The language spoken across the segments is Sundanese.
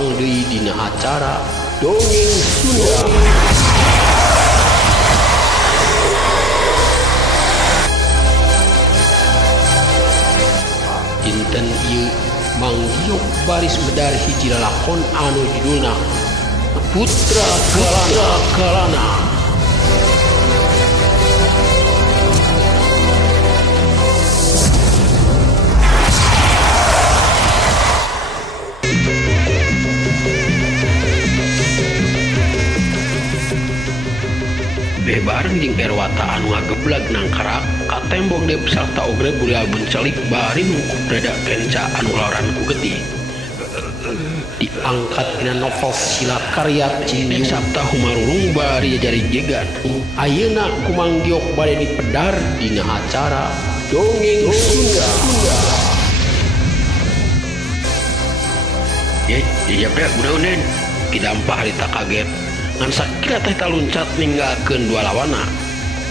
datang deui dina acara Dongeng Sunda. Dinten ieu manggiok baris medar hiji lalakon anu judulna Putra Kalana. Bareng jeung Erwata anu ngageblag nangkarak ka tembok deep sarta ogre bulia bencelik bari mungkup dada kenca anu laran ku getih. Diangkat dina novel silat karya Cinyu Sabta Humarurung bari jari jegan. Ayeuna kumanggiok bade dipedar dina acara Dongeng Sunda. Ya pek udah kidampah harita kaget. Ngan sakira teh taluncat ninggalkeun dua lawana.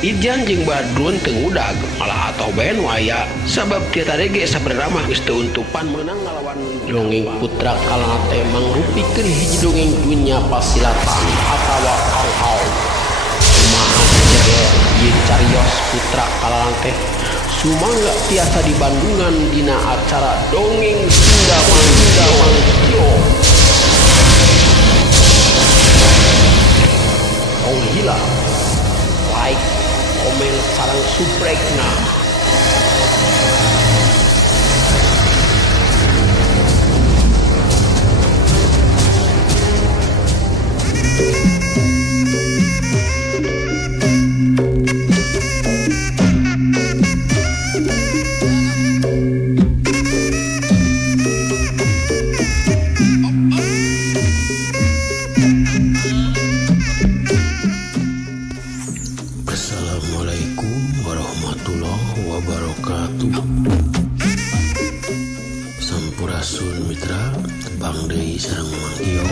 Ijan jeung Badrun teu ngudag malah atoh bae nu aya sabab kieu tadi ge sabenerna mah geus teu untupan meunang ngalawan dongeng Putra Kalana teh mangrupikeun hiji dongeng dunya pasilatan atawa au-au. Kumaha jero ieu cariyos Putra Kalana teh sumangga tiasa di Bandungan dina acara Dongeng Sunda Mangkio. Oh gila, like, komen, sarang subscribe-na. Assalamualaikum warahmatullahi wabarakatuh. Sampurasun mitra tebang deui sareng manggiok.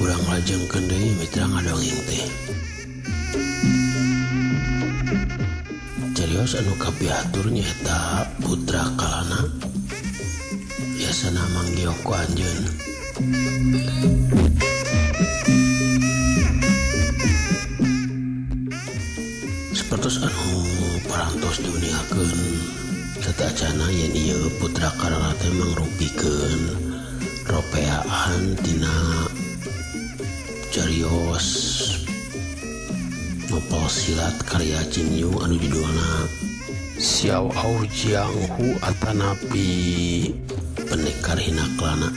Urang lajengkeun deui mitra ngadongeng teh. Carios anu kapiatur nyaeta Putra Kalana. Biasana manggiok ku anjeun. Sapertos anu parantos diuniakeun satacana yen ieu Putra Kalana teh mangrupikeun ropeaan tina carios novel silat karya Cinyu anu judulna Xiao Ao Jiang Hu Atanapi Pendekar Hinaklana.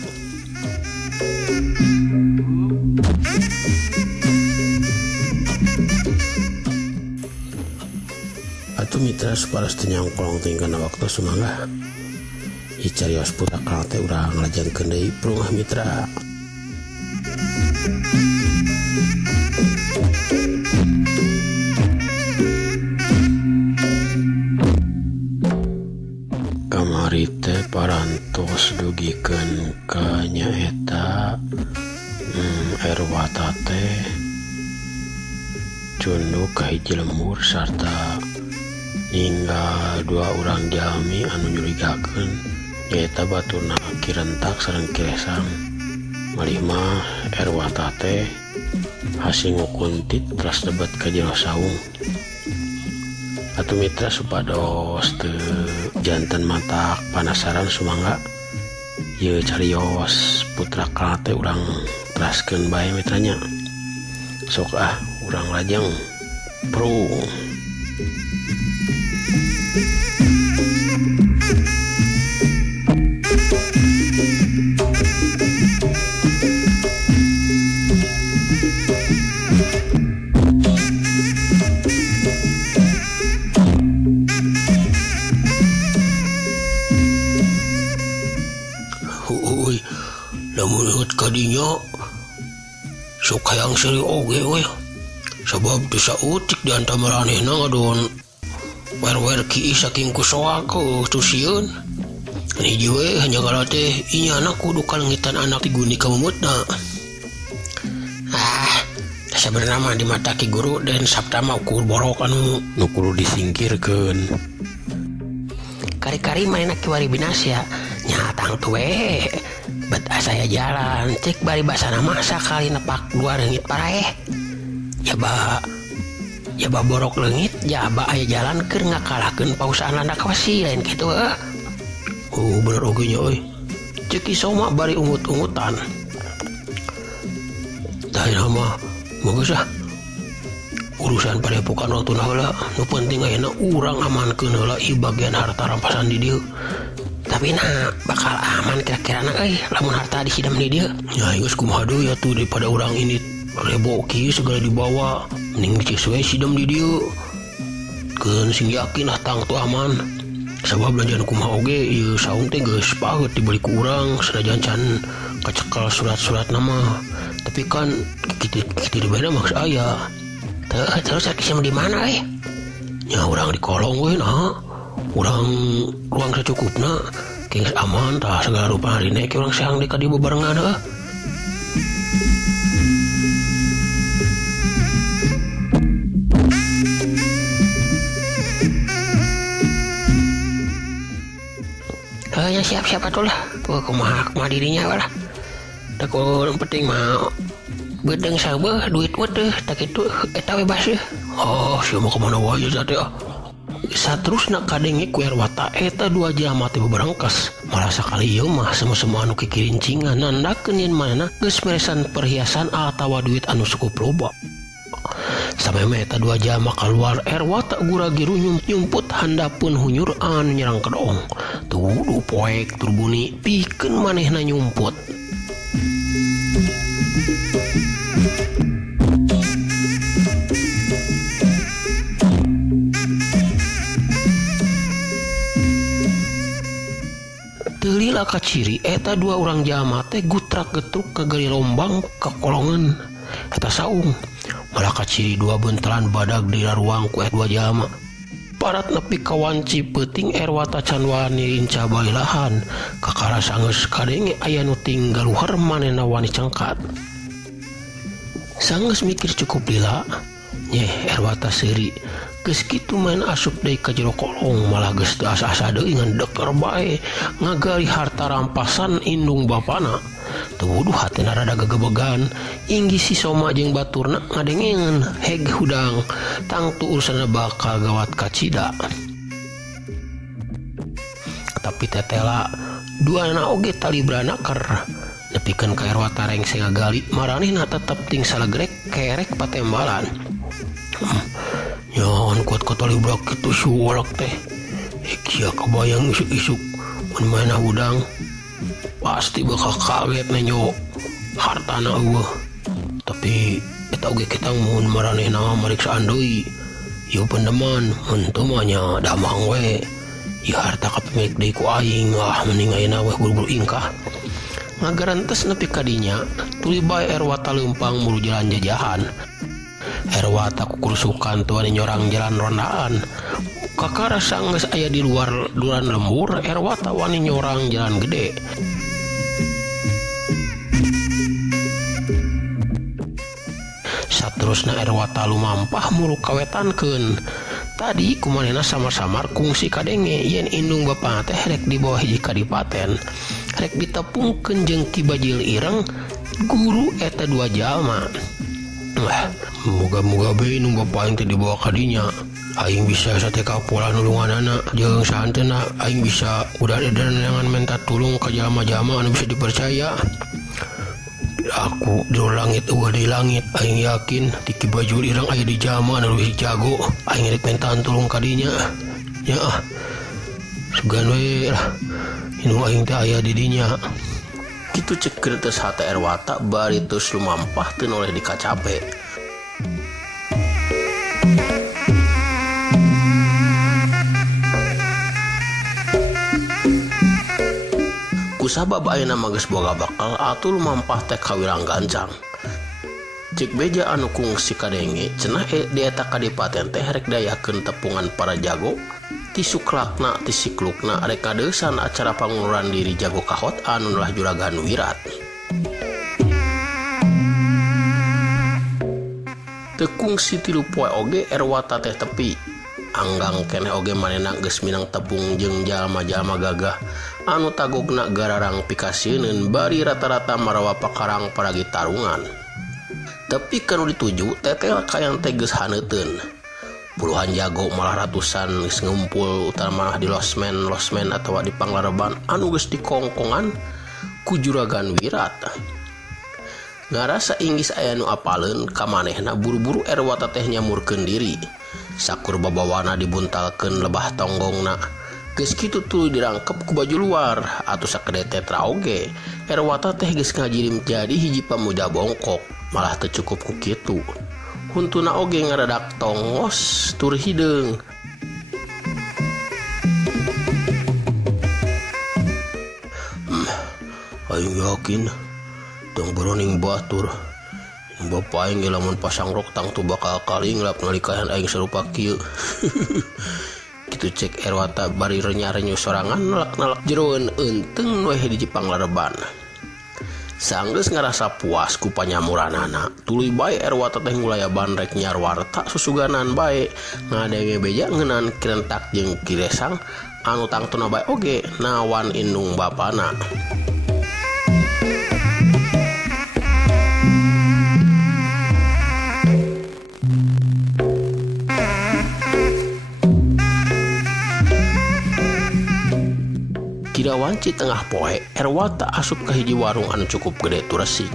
Atuh mitra saparas teu nyangkolong tingkana waktu sumangga ieu carios Putra Kalana teh urang ngalajengkeun deui prungah mitra. Kamari teh parantos dugikeun ka nyaeta Erwata teh cunduk ka hiji lembur sarta hingga dua orang jalmi anu nyurigakeun nyaeta baturna Ki Rentak sareng Ki Resang. Malih mah Erwata teh hasing ngukuntit teras debat ka jero saung. Atuh mitra supados teu janten matak panasaran sumangga ieu carios Putra Kalana teh urang teraskeun bae mitranya. Sok urang lajeng pro. Uy, lamun eut kadinya sok hayang seri oge we. Sabab teu sautik di antara maranehna ngadon wer-wer kieu saking kusoa ku sieun. Hiji we hanya kala teh inyana kudu kalengitan anak ti guni ka mumutna. Sabenerna mah di mata Ki Guru dan sabda mah ukur borok anu kudu disingkirkeun. Kari-kari mainna Ki Wari Binasya nyata urang tuwe bet saya jalan cek bari basana masa kali nepak 2 leungit paraeh jaba borok leungit jaba aya jalan keur ngakalahkeun pausaan landak wasi lain kitu bener oge nya euy cek iso mah bari ungut-ungutan tah mah moga urusan padepokan waktu heula nu penting ayeuna urang amankeun heula ieu bagian harta rampasan di dieu tapi bakal aman kira-kira lamun harta disidam di dieu ya geus kumaha deui atuh daripada urang ini reboki segala dibawa mending sesuai sidam di dieu keun sing yakin tang tu aman sabab belanjaan kumaha oge ieu saung teh geus paeut dibeli ku urang sanajan can kacekel surat-surat nama tapi kan kitu di bana maks aya terus kisah di mana ya urang di kolong we urang ruang secukupna geus aman tah segala rupa hari naik urang seang di kadieu bebarengan ya siap-siap atuh lah kumaha dirinya lah tak penting mah bedeng sabeuh duit teh tak kitu eta we bas sia mah kemana wae teh saterusna kadenge ku Erwata eta 2 jalma teh beberangkas malah sakali ieu mah sama-sama anu kikirincingan nandakeun yen manehna geus meresan perhiasan atawa duit anu cukup loba sameme eta 2 jalma keluar Erwata gura-giru nyumput handapun hunyur anu nyerang kedong tuh poek turbuni pikeun manehna nyumput Lila kaciri eta 2 urang jalma teh gutrak getruk ke gali lombang ke kolongan eta saung malah kaciri 2 bentelan badag di ruang ku 2 jalma parat nepi ka wanci peuting Erwata can wani rinca bailahan kakara sanggeus kadenge aya nu tinggal luhar manehna wani cangkat sanggeus mikir cukup lila nyeh Erwata seuri geus kitu main asup deui ka jero kolong malah geus teu asa-asa deui ngandeker bae ngagali harta rampasan indung bapana teu wuduh hatena rada gegebegan inggi si Soma jeung baturna ngadengengeun heg hudang tangtu urusanna bakal gawat kacida tapi tetela 2 anak oge talibrana keur nepikeun ka Erwata rengse ngagali maranehna tetep ting salagrek kerek patembalan nyaon kuat librak kitu suwalak teh ikia kebayang isuk-isuk mun maena udang pasti bakal kaget nenyo hartana eueuh tapi eta oge kita mun maranehna mariksa deui ieu pendeman mun teu mah nya damang we ieu harta kapemilik deui ku aing mending ayeuna we buru-buru ingkah ngagarantes nepi ka dinya tuluy bae Erwata leumpang mulu jalan jajahan Erwata kukursukan tuan nyorang jalan rondaan kakara sanggeus aya di luar duran lembur Erwata wani nyorang jalan gede saterusna Erwata lumampah mulu kawetankeun tadi kumanehna samar-samar kungsi kadenge yen indung bapa teh rek di bawah hiji kadipaten rek ditepungkeun jeung Ki Bajil Ireng guru eta 2 jalma moga-moga bae nu bapa aing teh dibawa ka dinya aing bisa sateka pola nulunganana jeung sahantena aing bisa udah edaran minta tulung ka jalma-jalma anu bisa dipercaya aku di langit eueuh di langit aing yakin di Ki Bajul Ireng aya di jalma anu lebih jago aing rek mintaan tulung ka dinya nya sugan we lah indung aing teh aya di dinya kitu cek geureuteus hate Erwata bari tos lumampah teu noleh dikacape kusabab ayeuna mah geus boga bakal atuh lumampah teh kawirang gancang cek beja anu kungsi kadenge cenah di eta kadipaten teh rek dayakeun tepungan para jago ti suklakna ti siklukna rek kadeusan acara pangunduran diri jago kahot anu lah juragan wirat teu kungsi 3 poe oge Erwata teh tepi anggang keneh oge manehna geus minang tepung jeung jalma-jalma gagah anu tagogna gararang pikasieun bari rata-rata marawa pakarang paragi tarungan. Tapi kanu dituju teteh kayang teges haneuteun. Puluhan jago malah ratusan geus ngumpul utama di losmen atawa di panglareban anu geus dikongkongan ku juragan Wirat. Ngarasa inggis aya nu apaleun ka manehna buru-buru Erwata teh nyamurkeun diri. Sakur babawana dibuntalkeun lebah tonggongna. Geus kitu tuluy dirangkep ku baju luar atuh sakede tetra oge. Erwata teh geus ngajirim jadi hiji pamuda bongkok, malah teu cukup ku kitu. Huntuna oge ngaradak tongos tur hideung. Aing yakin tong beroning batur bapak aing lamun pasang rok tang tu bakal kaling lap nalikahan aing sarupa kieu. Kitu cek Erwata bari renya-renyu sorangan nalak-nalak jeroeun eunteng we di Jepang lareban. Sanggeus ngarasa puas ku panyamuranana, tuluy bae Erwata teh ngulayaban rek nyar warta susuganan bae ngadewe beja ngeunaan Kirentak jeung Kiresang anu tangtuna bae oge nawan indung bapana. Kirawanci tengah poe Erwata asup ka hiji warung anu cukup gede tu resik.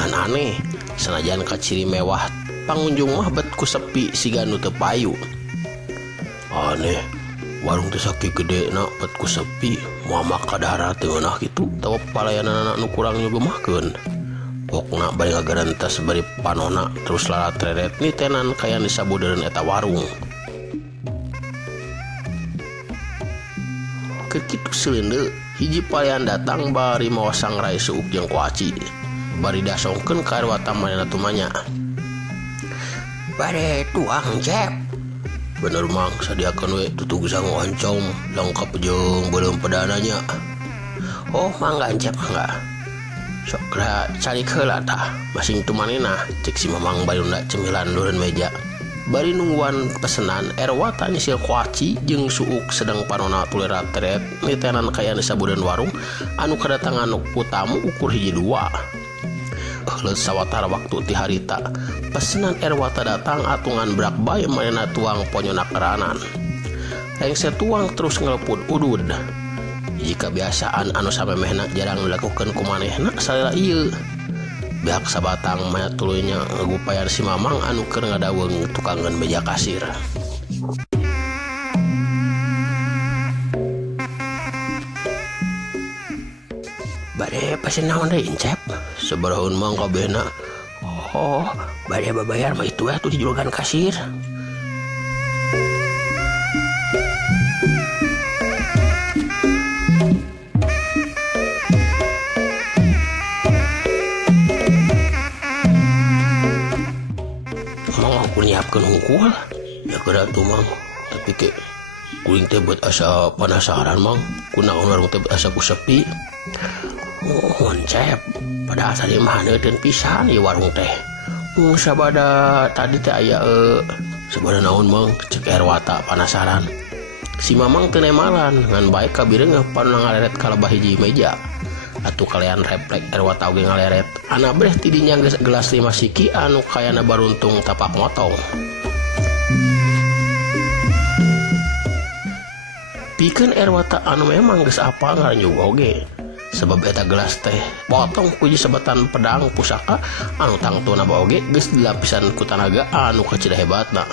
Ngan aneh, sanajan ka ciri mewah pangunjung mah bet ku sepi siga nu teu payu. Aneh, warung teh sakieu gedena bet ku sepi, moal makadara teu ngeunah kitu tawa palayanana nu kurang nyugemahkeun. Pokna bari ngagarentas bari panona terus lalat-reret nitenan kaya disabudeureun eta warung. Kekitu seleundeuk hiji palayan datang bari mawa sangrai suuk jeung kuaci. Bari dasongkeun ka Erwata manehna tumanya. Bade tuang Cep. Bener mang sadiakeun we tutug sangu oncom lengkap jeung beuleum pedananya. Oh mangga Cep mangga. Sok da cari heula tah masing tu manehna cek si Mamang Bayunda cemilan lureun meja. Bari nungguan pesenan Erwata nyisil kuaci jeung suuk sedang panona tulera teret nitenan kaya disabudeun warung anu kedatangan ku tamu ukur hiji dua. Leut sawatara waktu ti harita pesenan Erwata datang atungan brak bae manehna tuang ponyona keranan. Rengse tuang terus ngeleput udud. Jika kebiasaan anu samemehna jarang dilakukeun ku manehna salela ieu. Bihak sabatang maya tuluйnya ngagupayan si Mamang anu keur ngadaweung tukangan meja kasir. Bade pesen naon deui Cep? Sabaraha mang kabehna. Oh, bade babayar mah itu atuh di juragan kasir. Nyiapkeun hungkul ya kada tuh Mang, tapi ke kuring teh buat asa penasaran Mang kunaon warung teh asa ku sepi. Oh Cep, pada asa ieu mah haneuteun pisan ieu warung teh. Sabada tadi teh aya sabada naon Mang, cek Erwata penasaran. Si Mamang teu nemalan ngan bae kabireung panu ngaleret kalebah hiji meja. Atuh kalian refleks Erwata oge ngaleret. Ana breh tidinya gelas 5 siki anu kayana baruntung tapak motong. Pikeun Erwata anu memang geus apal ngaranjug oge. Sebab eta gelas teh potong ku sebetan pedang pusaka anu tangtuna oge geus dilapisan ku tanaga anu kacida hebatna.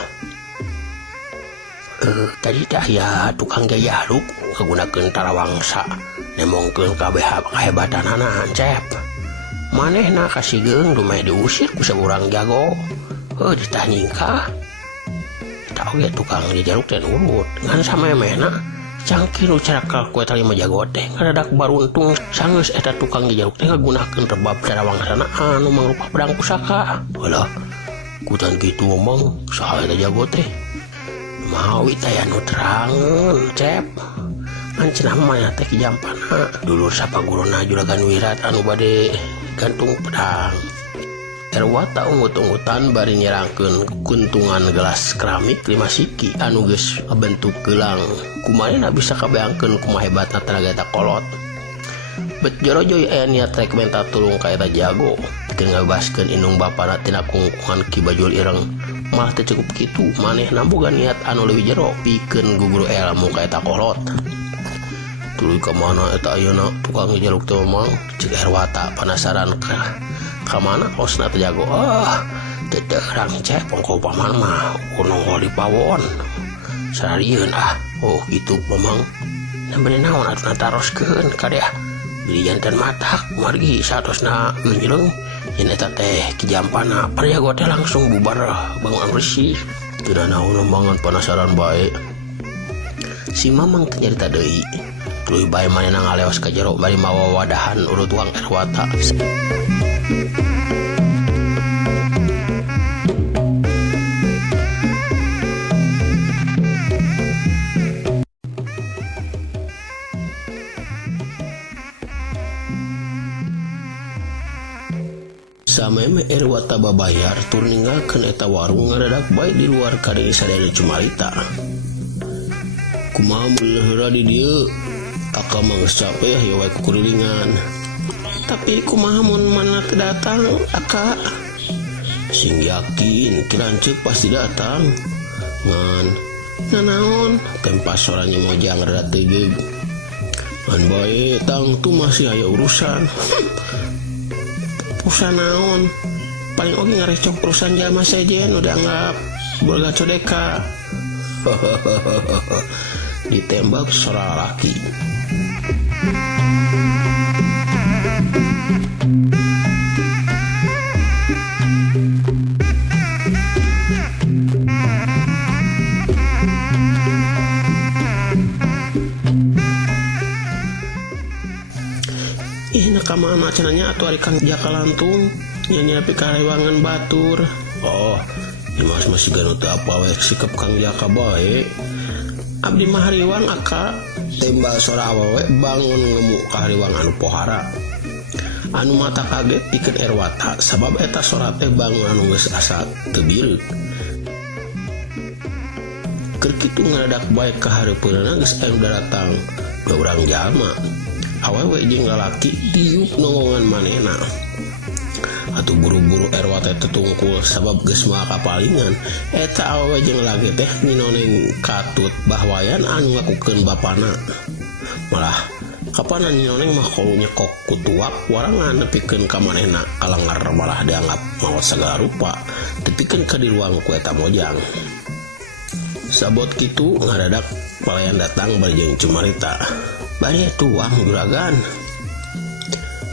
Tadi teh aya tukang jayahluk ngagunakeun tarawangsa. Nemongkeun kabeh kahebatanana Cep. Manehna kasigeung dumeh diusir ku saurang jago. Ditah nyingkah. Eta oge tukang jajaluk teh nurut. Ngan samemehna cangkir nu carakal ku eta 5 jago teh ngadadak baruntung sanggeus eta tukang jajaluk teh ngagunakeun rebab tarawangsana anu mangrupa pedang pusaka. Heula, kutan kitu ngomong saha eta jago teh? Mawi teh anu terangeun Cep. Cenah mah teh ki jampana dulur sapaguruna juragan Wirat anu bade gantung pedang. Erwata ungut-ungutan bari nyerangkeun kuntungan gelas keramik 5 siki anu geus bentuk gelang. Kumaha bisa kabeangkeun kumaha hebatna tenaga eta kolot. Bet jorojoy aya niat rek minta tulung ka eta jago pikeun ngabaskeun indung bapana tina kungkungan Ki Bajul Ireng. Malah teu cukup kitu, manehna boga niat anu leuwih jero pikeun guguru ilmu ka eta kolot. Tuluy ka mana eta ayeuna tukang jaluk teu mang, ceuk Erwata penasaran ka mana osna teh jago. Teu terang cek pongko paman mah unong di pawon. Sararieun oh gitu mamang. Nambere naon atuh taroskeun kadeh beli jantan matak margi satosna geunjleung yen eta teh Ki Jampana parjago teh langsung bubar bangun bersih. Teu naon banget penasaran bae. Si mamang teh nyarita deui. Tuluy bae manehna ngaleos ka jero bari mawa wadahan urut uang Erwata. Sameme Erwata babayar tur ninggalkeun eta warung ngadadak bae di luar kadenge sadaya cumarita. Kumaha mun leheura di dieu? Aka mah geus capek ya wae kukurilingan. Tapi kumaha mun manehna teu datang, Aka? Sing yakin kiranceuk pasti datang. Ngan nanaon tempas soranya mojang rada tegeug. Ngan bae tang tu masih aya urusan. Urusan naon? Paling oge ngarecok urusan jalma sejen udah anggap boga codeka. Ditembak seorang laki. Kamana cenanya atuh ari Kang Jaka lantung nya nepi ka rewangan batur. Oh, Dimas masih ganu teu apa we sikap Kang Jaka bae. Abdi mah hariwang Aka. Tembak sora awewe bangun ngemu ka hariwang anu pohara. Anu mata kaget pikeun Erwata sabab eta sora teh bangun anu geus asa teu bireuk. Keur kitu ngadadak bae ka hareupeunna geus aya datang ka urang jalma. Awewe jeung lalaki diuk nonggongan manehna. Atuh buru-buru Erwata teh tungkul sabab geus moal kapalingan. Eta awewe jeung lalaki teh ninoneng katut bahwayan anu ngakukeun bapana. Malah kapan ninoneng mah kudu nyekok ku tuak warangan nepikeun ka manehna kalangar malah dianggap maot sagala rupa tepikeun ka di ruang ku eta mojang. Sabot kitu ngadadak palayan datang bari jeung cumarita. Bari tuang juragan.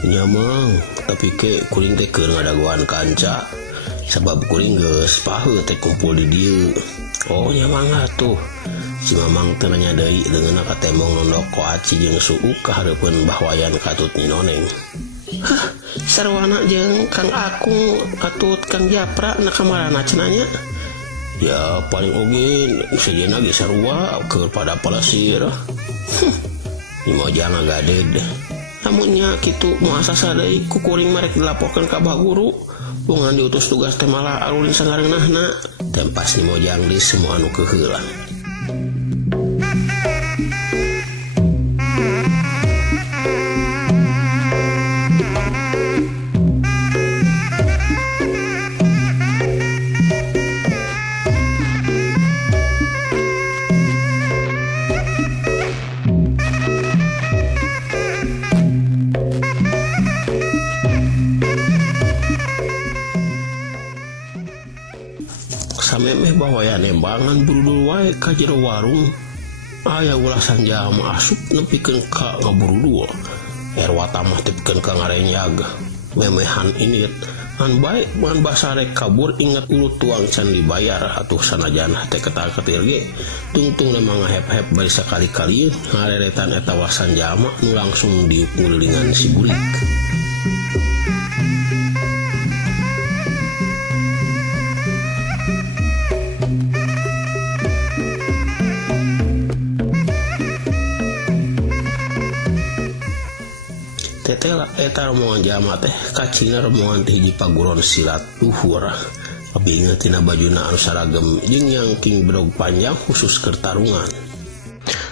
Nya mang, tapi ke kuring teh keur ngadagoan kanca. Sabab kuring geus paheut teh kumpul di dieu. Oh nya mangga tuh. Si mamang teh nanya deui leungeunna ka tembong nondok ko aci jeung suuk ka hareupeun bahwayan katut ninoneng. Hah, sarwana jeung Kang Akung katut Kang Japra na kamarana cenanya. Ya paling oge sejenna ge sarua keur pada palasir. Mojang agadeg. Namunnya kitu moal asa deui ku kuring marek dilaporkeun ka Bah Guru. Bungan diutus tugas teh malah alulin sangareunahna. Tempas ni mojang di semua anu keheula. Samemeh bahwaya nembangan burudul wae ka jero warung. Aya ulasan jalma asup nepikeun ka ngaburudul. Erwata mah tepikeun ka ngarenyag. Memehan init an bae mun basa rek kabur inget ulu tuang can dibayar atuh sanajan teh ketar-ketir ge. Tungtung memang ngahep-hep bari sakali-kali ngareretan eta wasan jalma nu langsung diuk ngulilingan si bulik. eta rombongan jalma teh kacina rombongan teh hiji paguron silat luhur. Abi inget tina bajuna anu saragem jeung yangking brodog panjang khusus keur tarungan.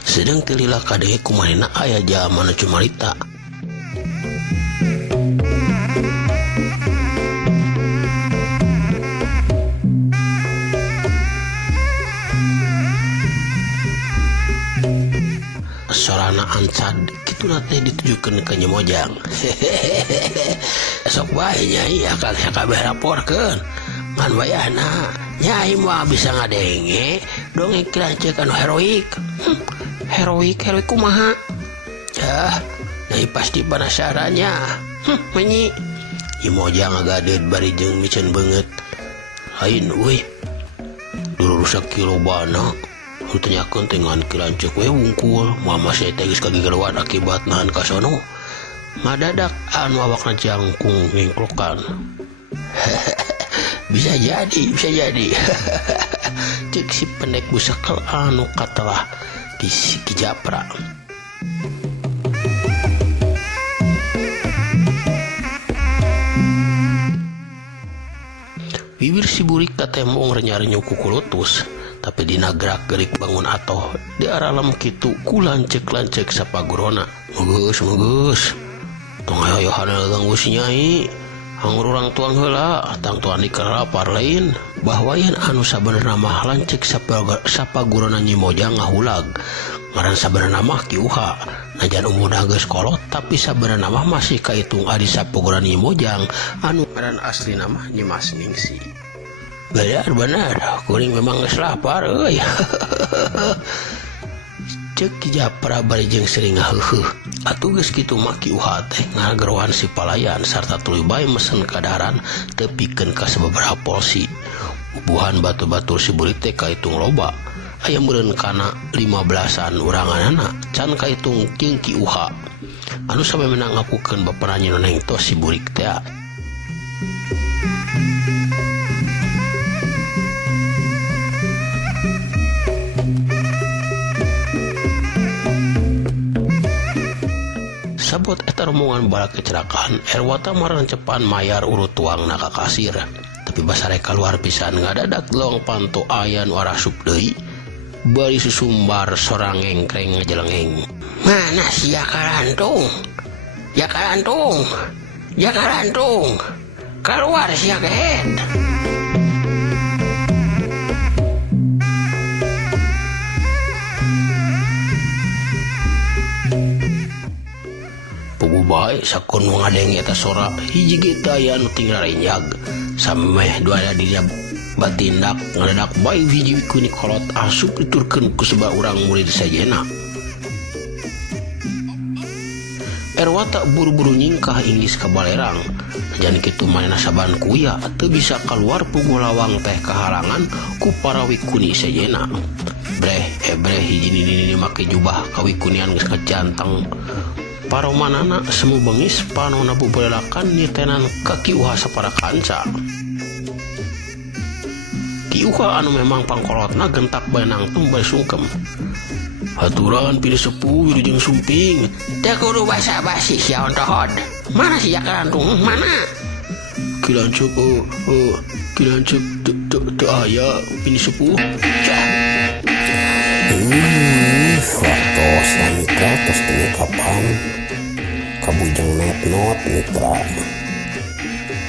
Sedang kelila kadeh kumanehna aya jalma nu cumarita. Sorana ancad kituna teh ditujukeun ka Nyemojang. Sok bae Nyai akan kabeh raporkeun. Ngan wayahna Nyai mah bisa ngadenge dongeng kiranceuk anu heroik. Heroik kumaha? Yah, Nyai pasti penasarannya. Menyi Nyemojang ngagadeuh bari jeung micen beungeut. Lain euy. Dulu rusak kilobana. Ditanyakeun teh ngan kiranceuk we wungkul, mama saya teh geus kagegerwan akibat nahan ka sono. Ngadadak anu awakna jangkung ngengklokan. Bisa jadi. Cek si pendek busakel anu katelah di Ki Japra. Bibir si burik katembong renyarnya ku kulutus. Tapi dina gerak gerik bangun atoh di aralem kitu ku lancek sapagurona. Mugeus tong ayo-ayohan ganggu si Nyai anggur urang tuang heula tang tuan dikerapar lain bahwa yen anu sabenerna mah lancek sapagurona Nyemojang ngahulag ngaran sabenerna mah Ki Uha. Najan umurna geus kolot tapi sabenerna mah masih kaitung adi sapagurona Nyemojang anu ngaran aslina mah Nyimas Ningsi. Benar, kuring memang geus lapar euy. Ceuk Ki Japra bari jeung sering ngaheuheuh. Atuh geus kitu mah Ki Uha teh ngagerwan si palayan sarta tuluy bae mesen kadaharan teu pikeun ka sababaraha polsi. Ubuhan batu-batur si burik teh kaitung loba. Aya meureun kana 15an uranganana can kaitung jeung Ki Uha. Anu samemena ngapukeun bapana nyenoneng tos si burik teh. Sabot eta rombongan bala kecelakaan Erwata marancepan mayar urut tuangna ka kasir. Tapi basare kaluar pisan ngadadak long panto aya nu arasup deui bari susumbar sorang ngengkreng ngejelengeng. Mana si Yakarantung? Keluar si Yaket. Pugu bae sakon ngadenge eta sora hiji ge aya anu tinggal renyag sameh dua di batindak ngadadak bae hiji kuning kolot asup diturkeun ku sabab urang murid sajena. Erwata buru-buru nyingkah inggis ka balerang. Jan kitu manehna saban kuya teu bisa keluar pugu lawang teh kahalangan ku para wikuni sajena. Breh hiji nini make jubah kawikunian geus kacanteng. Paromanana semu bengis panona bubalelakan nitenan ka Ki Uha sapara kanca. Ki Uha anu memang pangkolotna gentak bae nangtung bae sungkem. Haturan pilih sepuh wilujeng sumping. Teu kudu basa-basi sia ontohod. Mana si Yakarantung? Mana? Kilanceuk teu aya pilih sepuh. Fatos dan mitra tos teu kapan. Kabujang not mitra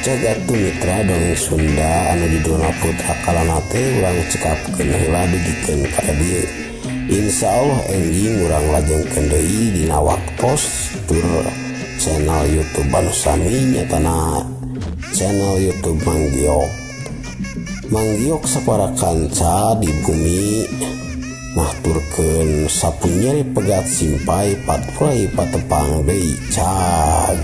jagat tu mitra dongeng Sunda anu judulna Put Akalana teh urang cekapkeun heula dugikeun ka dieu. Insyaallah enjing urang lajengkeun deui dina waktos tur channel YouTube anu sami nyatana channel YouTube Manggiok sapara kanca di bumi mahturkeun sapunyeri pegat simpai patkulai patepang deui cag.